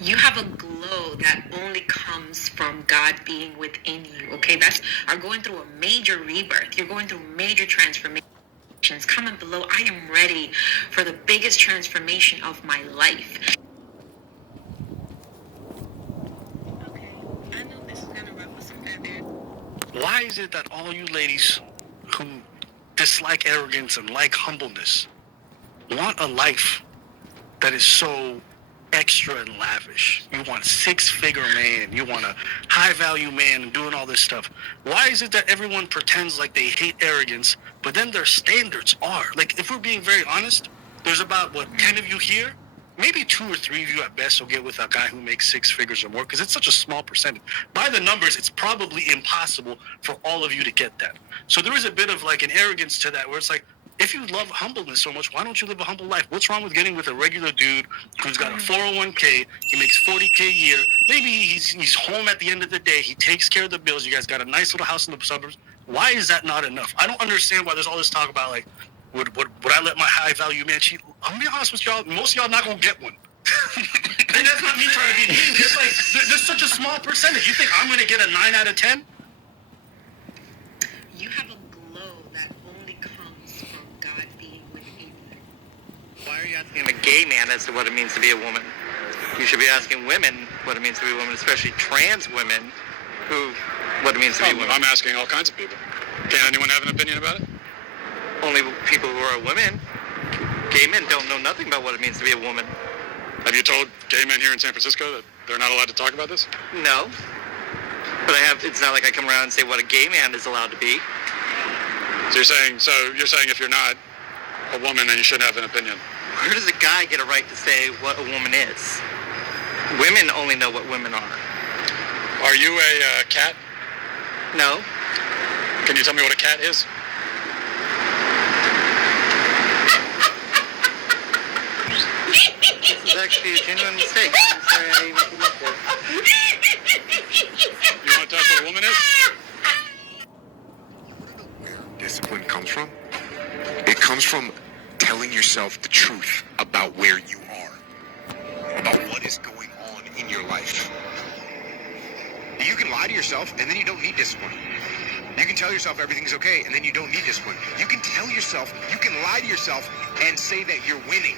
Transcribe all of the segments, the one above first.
You have a glow that only comes from God being within you. Okay, that's are going through a major rebirth. You're going through major transformations. Comment below. I am ready for the biggest transformation of my life. Okay, I know this is gonna ruffle some feathers. Why is it that all you ladies who dislike arrogance and like humbleness want a life that is so extra and lavish? You want a six-figure man, you want a high-value man and doing all this stuff. Why is it that everyone pretends like they hate arrogance, but then their standards are? Like, if we're being very honest, there's about, 10 of you here? Maybe 2 or 3 of you at best will get with a guy who makes 6 figures or more, because it's such a small percentage. By the numbers, it's probably impossible for all of you to get that. So there is a bit of like an arrogance to that, where it's like, if you love humbleness so much, why don't you live a humble life? What's wrong with getting with a regular dude who's got a 401k, he makes $40K a year, maybe he's home at the end of the day, he takes care of the bills, you guys got a nice little house in the suburbs. Why is that not enough? I don't understand why there's all this talk about, like, would I let my high-value man cheat? I'm gonna be honest with y'all, most of y'all not gonna get one. And that's not me trying to be mean. It's like, there's such a small percentage. You think I'm gonna get a 9 out of 10? You have a glow that only comes from God being within you. Why are you asking a gay man as to what it means to be a woman? You should be asking women what it means to be a woman, especially trans women, what it means to be a woman. I'm asking all kinds of people. Can anyone have an opinion about it? Only people who are women. Gay men don't know nothing about what it means to be a woman. Have you told gay men here in San Francisco that they're not allowed to talk about this? No. But it's not like I come around and say what a gay man is allowed to be. So you're saying if you're not a woman, then you shouldn't have an opinion. Where does a guy get a right to say what a woman is? Women only know what women are. Are you a cat? No. Can you tell me what a cat is? This is actually a genuine mistake. I'm sorry I even came up with it. You want to tell us what a woman is? Where discipline comes from? It comes from telling yourself the truth about where you are, about what is going on in your life. You can lie to yourself and then you don't need discipline. You can tell yourself everything's okay and then you don't need discipline. You can lie to yourself and say that you're winning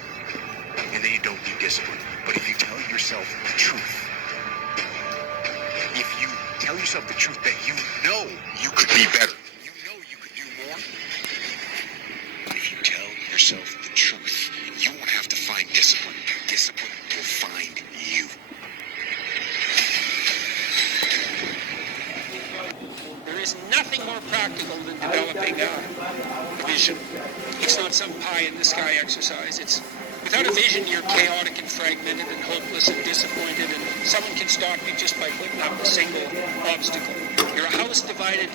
and then you don't need discipline. But if you tell yourself the truth, if you tell yourself the truth that you know you could be better, you know you could do more, if you tell yourself the truth, you won't have to find discipline. Discipline will find you. There is nothing more practical than developing a vision. It's not some pie-in-the-sky exercise. It's without a vision, you're chaotic and fragmented and hopeless and disappointed, and someone can stop you just by putting up a single obstacle. You're a house divided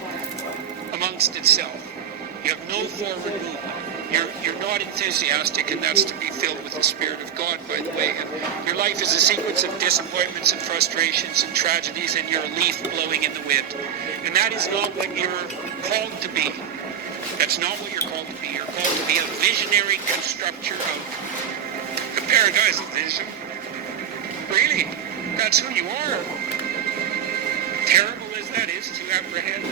amongst itself. You have no forward movement. You're not enthusiastic, and that's to be filled with the Spirit of God, by the way. And your life is a sequence of disappointments and frustrations and tragedies, and you're a leaf blowing in the wind. And that is not what you're called to be. That's not what you're called to be. You're called to be a visionary constructor of the paradise of vision. Really, that's who you are. Terrible as that is to apprehend,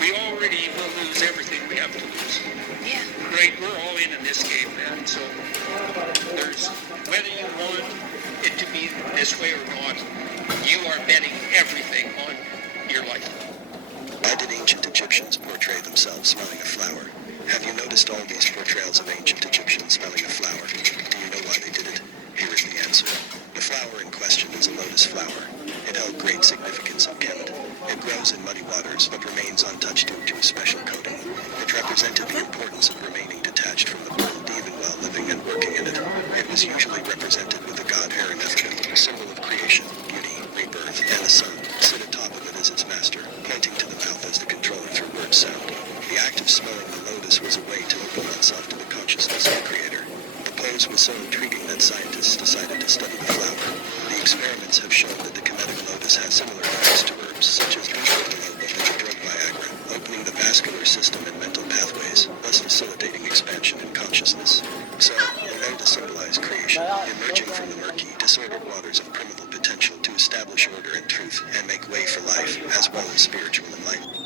we already will lose everything we have to lose. Yeah. Great, we're all in this game, man. So there's, whether you want it to be this way or not, you are betting everything on your life. Why did ancient Egyptians portray themselves smelling a flower? Have you noticed all these portrayals of ancient Egyptians smelling a flower? Do you know why they did it? Here is the answer. The flower in question is a lotus flower. It held great significance in Kemet. It grows in muddy waters, but remains untouched due to a special coating. It represented the importance of remaining detached from the world even while living and working in it. It was usually represented with the god Erinethrium, a symbol of creation, beauty, rebirth, and the sun. Sit atop of it as its master, pointing to the mouth as the controller through word sound. The act of smelling the lotus was a way to open oneself to the consciousness of the Creator. The pose was so intriguing that scientists decided to study the flower. The experiments have shown that the Kemetic lotus has similar effects to herbs such as ginkgo biloba and the drug Viagra, opening the vascular system and mental pathways, thus facilitating expansion in consciousness. So, and to symbolize creation, emerging from the murky, disordered waters of primeval potential to establish order and truth and make way for life, as well as spiritual enlightenment.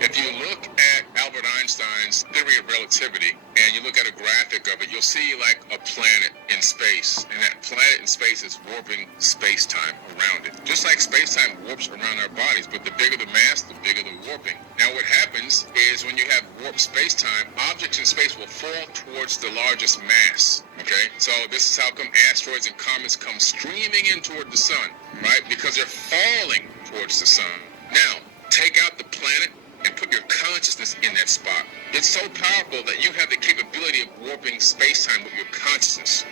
If you look at Albert Einstein's theory of relativity and you look at a graphic of it, you'll see like a planet in space, and that planet in space is warping space-time around it. Just like space-time warps around our bodies, but the bigger the mass, the bigger the warping. Now what happens is when you have warped space-time, objects in space will fall towards the largest mass, okay? So this is how come asteroids and comets come streaming in toward the sun, right? Because they're falling towards the sun. Now, take out the planet and put your consciousness in that spot. It's so powerful that you have the capability of warping space-time with your consciousness.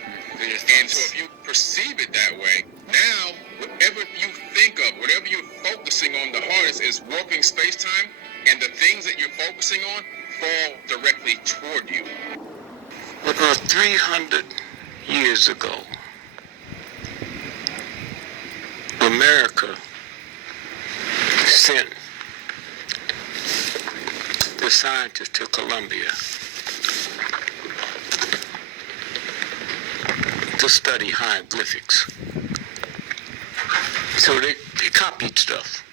And so if you perceive it that way, now whatever you think of, whatever you're focusing on the hardest is warping space-time, and the things that you're focusing on fall directly toward you. About 300 years ago, America sent the scientists to Columbia to study hieroglyphics. So they copied stuff,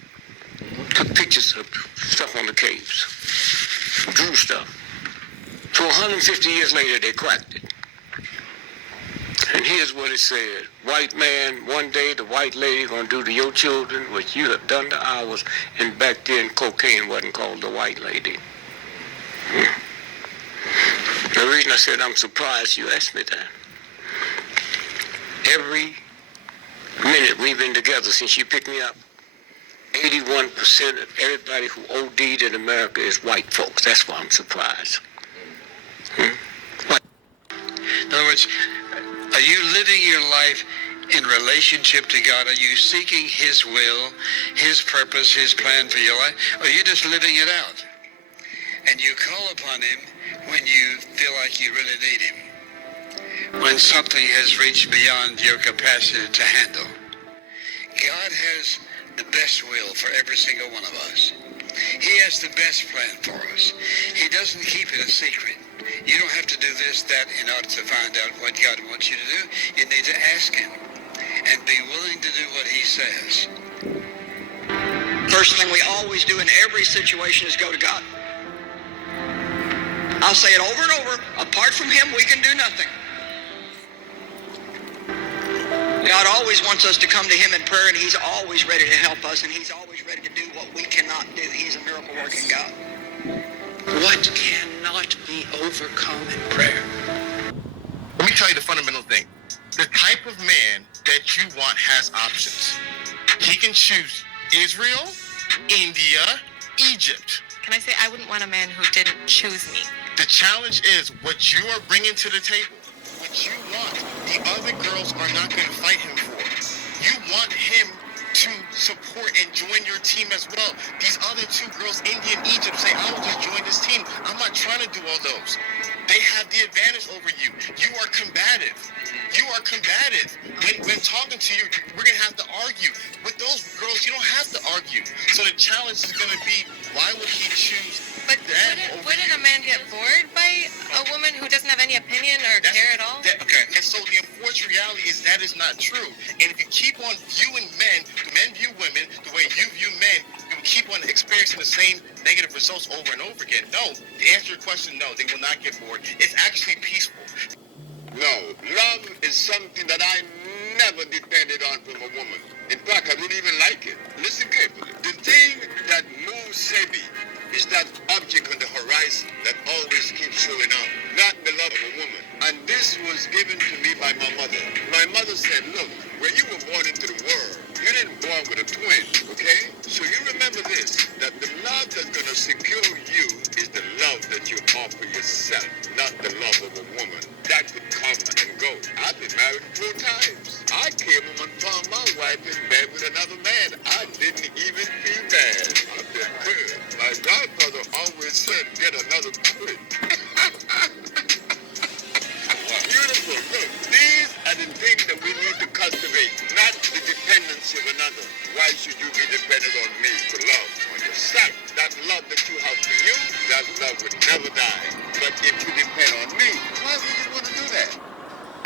took pictures of stuff on the caves, drew stuff. So 150 years later, they cracked it. And here's what it said. White man, one day the white lady gonna do to your children what you have done to ours, and back then cocaine wasn't called the white lady. The reason I said I'm surprised you asked me that. Every minute we've been together since you picked me up, 81% of everybody who OD'd in America is white folks. That's why I'm surprised. What? In other words, are you living your life in relationship to God? Are you seeking His will, His purpose, His plan for your life? Or are you just living it out? And you call upon Him when you feel like you really need Him, when something has reached beyond your capacity to handle. God has the best will for every single one of us. He has the best plan for us. He doesn't keep it a secret. You don't have to do this, that, in order to find out what God wants you to do. You need to ask Him and be willing to do what He says. First thing we always do in every situation is go to God. I'll say it over and over. Apart from Him, we can do nothing. God always wants us to come to Him in prayer, and He's always ready to help us, and He's always ready to do what we cannot do. He's a miracle-working God. What cannot be overcome in prayer? Let me tell you the fundamental thing. The type of man that you want has options. He can choose Israel, India, Egypt. Can I say I wouldn't want a man who didn't choose me? The challenge is what you are bringing to the table. What you want, the other girls are not going to fight him for. You want him to support and join your team as well. These other two girls, India and Egypt, say, I will just join this team. I'm not trying to do all those. They have the advantage over you. You are combative. You are combative. When talking to you, we're going to have to argue. With those girls, you don't have to argue. So the challenge is going to be, why would he choose But wouldn't a man get bored by a woman who doesn't have any opinion or care at all? Okay, and so the unfortunate reality is that is not true. And if you keep on viewing men, the men view women, the way you view men, you will keep on experiencing the same negative results over and over again. No, to answer your question, no, they will not get bored. It's actually peaceful. No, love is something that I never depended on from a woman. In fact, I didn't even like it. Listen carefully. The thing that moves Sebi is that object on the horizon that always keeps showing up, not the love of a woman. And this was given to me by my mother. My mother said, look, when you were born into the world, you didn't born with a twin, okay? So you remember this, that the love that's going to secure you is the love that you offer yourself, not the love of a woman. That could come and go. I've been married 4 times. I came home and found my wife in bed with another man. I didn't even feel bad. I've been good. My grandfather always said, get another twin. Beautiful. Look, these are the things that we need to cultivate, not the dependency of another. Why should you be dependent on me for love? On yourself. That love that you have for you, that love would never die. But if you depend on me, why would you want to do that?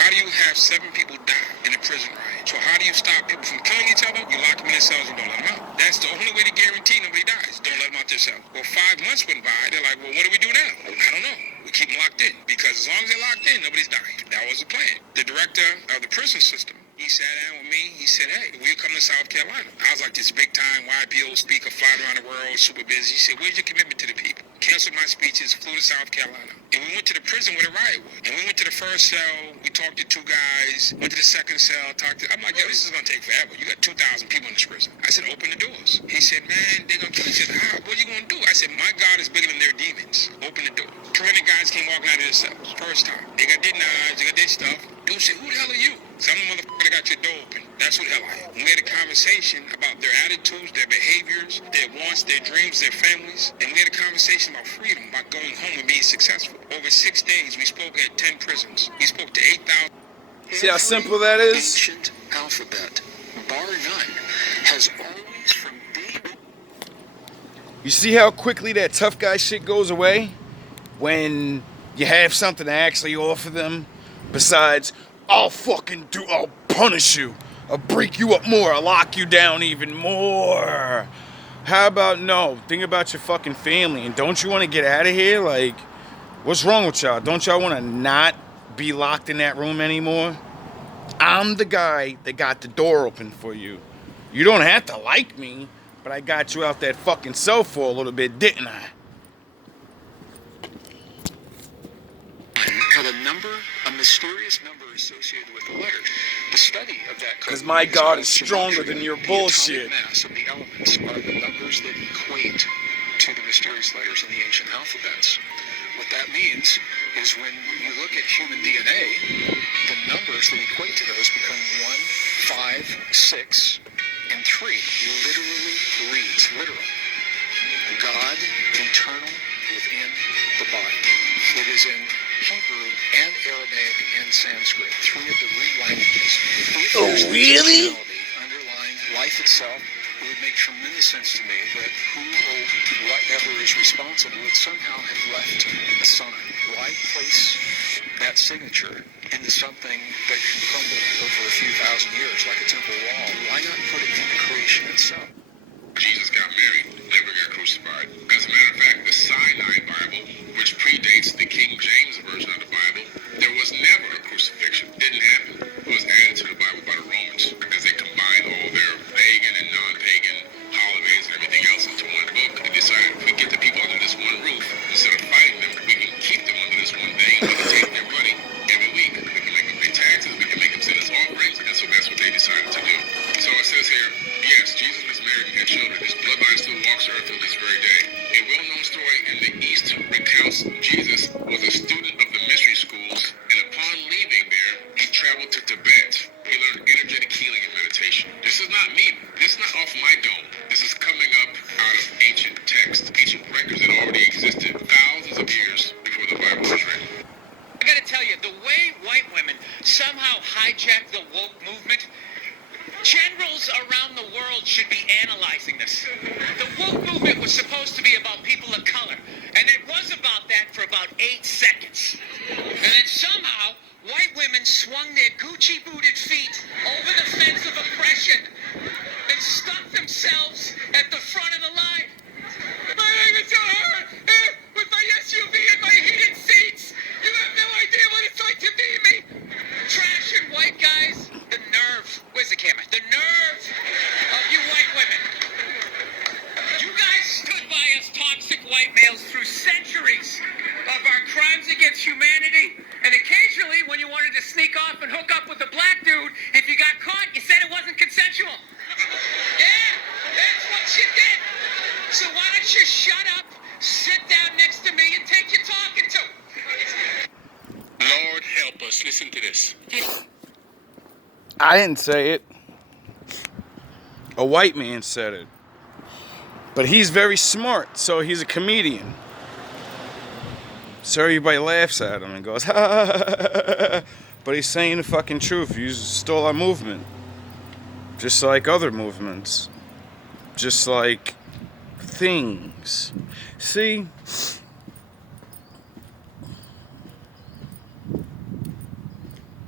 How do you have 7 people die in a prison riot? So how do you stop people from killing each other? You lock them in their cells and don't let them out. That's the only way to guarantee nobody dies. Don't let them out their cell. Well, 5 months went by. They're like, well, what do we do now? I don't know. We keep them locked in. Because as long as they're locked in, nobody's dying. That was the plan. The director of the prison system, he sat down with me. He said, hey, will you come to South Carolina? I was like this big-time YPO speaker, flying around the world, super busy. He said, where's your commitment to the people? Canceled my speeches, flew to South Carolina. And we went to the prison where the riot was. And we went to the first cell. We talked to 2 guys. Went to the second cell. I'm like, yo, this is going to take forever. You got 2,000 people in this prison. I said, open the doors. He said, man, they're going to kill you. He said, what are you going to do? I said, my God is bigger than their demons. Open the door. 200 guys came walking out of their cells. First time. They got their knives. They got their stuff. Dude said, who the hell are you? So I'm the motherfucker that got your door open. That's what the hell I am. We had a conversation about their attitudes, their behaviors, their wants, their dreams, their families. And we had a conversation about freedom, about going home and being successful. Over 6 days, we spoke at 10 prisons. We spoke to 8,000. See how simple that is? Ancient alphabet, bar none, has always from day one. You see how quickly that tough guy shit goes away? When you have something to actually offer them besides, I'll punish you. I'll break you up more. I'll lock you down even more. How about no? Think about your fucking family. And don't you want to get out of here? Like, what's wrong with y'all? Don't y'all want to not be locked in that room anymore? I'm the guy that got the door open for you. You don't have to like me, but I got you out that fucking cell for a little bit, didn't I? Had a mysterious number associated with the letter. The study of that code. Because my God is stronger than your bullshit. The atomic mass of the elements are the numbers that equate to the mysterious letters in the ancient alphabets. What that means is when you look at human DNA, the numbers that equate to those become 1, 5, 6, and 3. Literally reads, literal. God eternal within the body. It is in Hebrew and Aramaic and Sanskrit, 3 of the root languages. If there's really? Underlying life itself, it would make tremendous sense to me that who or whatever is responsible would somehow have left a sign. Why place that signature into something that can crumble over a few thousand years like a temple wall? Why not put it in the creation itself? Jesus got married, never got crucified. As a matter of fact, the Sinai Bible, which predates the King James Version of the Bible, there was never a crucifixion. Didn't happen. It was added to the Bible by the Romans as they combined all their pagan and non-pagan holidays and everything else into one book and decided if we get the people under this one roof, instead of fighting them, we can keep them under this one thing. We can take their money every week. We can make them pay taxes. We can make them send us offerings. And so that's what they decided to do. So it says here, yes, Jesus was married and had children. His bloodline still walks the earth to this very day. A well-known story in the East recounts Jesus was a student of the mystery schools, and upon leaving there, he traveled to Tibet. He learned energetic healing and meditation. This is not me. This is not off my dome. This is coming up out of ancient texts, ancient records that already existed thousands of years before the Bible was written. I gotta tell you, the way white women somehow hijack the woke movement, generals around the world should be analyzing this. The woke movement was supposed to be about people of color, and it was about that for about 8 seconds. And then somehow, white women swung their Gucci-booted feet over the fence of oppression and stuck themselves at the front of the line. My name is her, with my SUV and my heated seats. You have no idea what it's like to be me. Trash and white guys. The nerve. Where's the camera? The nerve of you white women. You guys stood by us toxic white males through centuries of our crimes against humanity. And occasionally, when you wanted to sneak off and hook up with a black dude, if you got caught, you said it wasn't consensual. Yeah, that's what you did. So why don't you shut up, sit down next to me, and take your talking to? Lord help us. Listen to this. I didn't say it. A white man said it. But he's very smart, so he's a comedian. So everybody laughs at him and goes, ha ha ha. But he's saying the fucking truth. You stole our movement. Just like other movements. Just like things. See?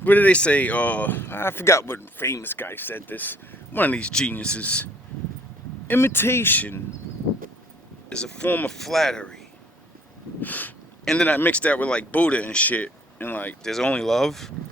what did they say? I forgot what famous guy said this. One of these geniuses. Imitation is a form of flattery. And then I mixed that with like Buddha and shit. And like, there's only love.